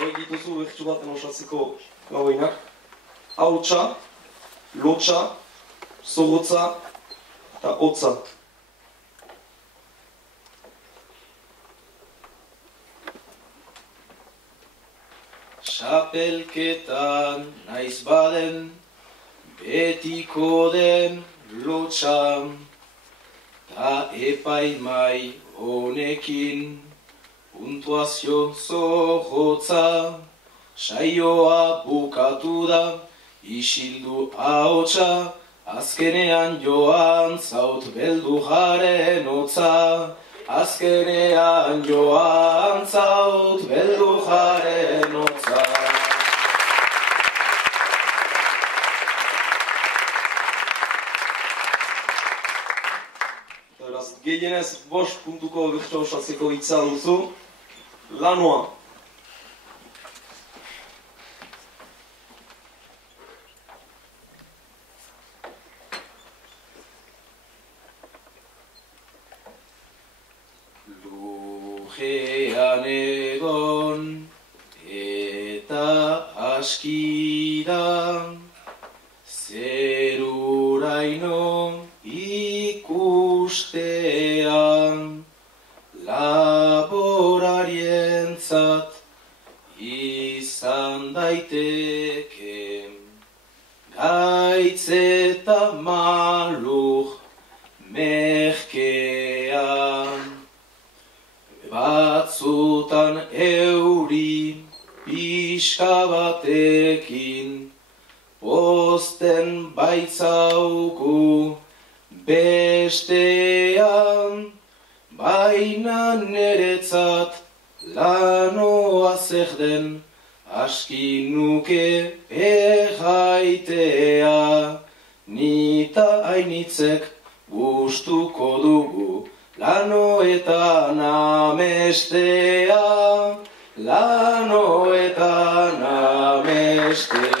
Hauek dituzu bertsu baten osatzeko gaueinak. Hautsa, lotsa, zorrotza eta hotza. Txapelketan naiz baden, betiko den lotsa, ta epaimai honekin, puntuazio zorrotza, saioa bukatu da, isildu ahotsa, azkenean joan zaut beldurraren hotza, azkenean joan zaut beldurraren hotza. Beraz, gehienez 5 puntuko bertso osatzeko hitza duzu, lanoa. Lujean egon eta askida, zeruraino ikustean, laborarientzat izan daiteke, gaitz eta malur merkean. Batzutan euri pixka batekin, posten baitzauku bestean, baina neretzat lanoa zer den, aski nuke erraitea, nita hainitzek gustuko dugu, lanoetan amestea, lanoetan amestea.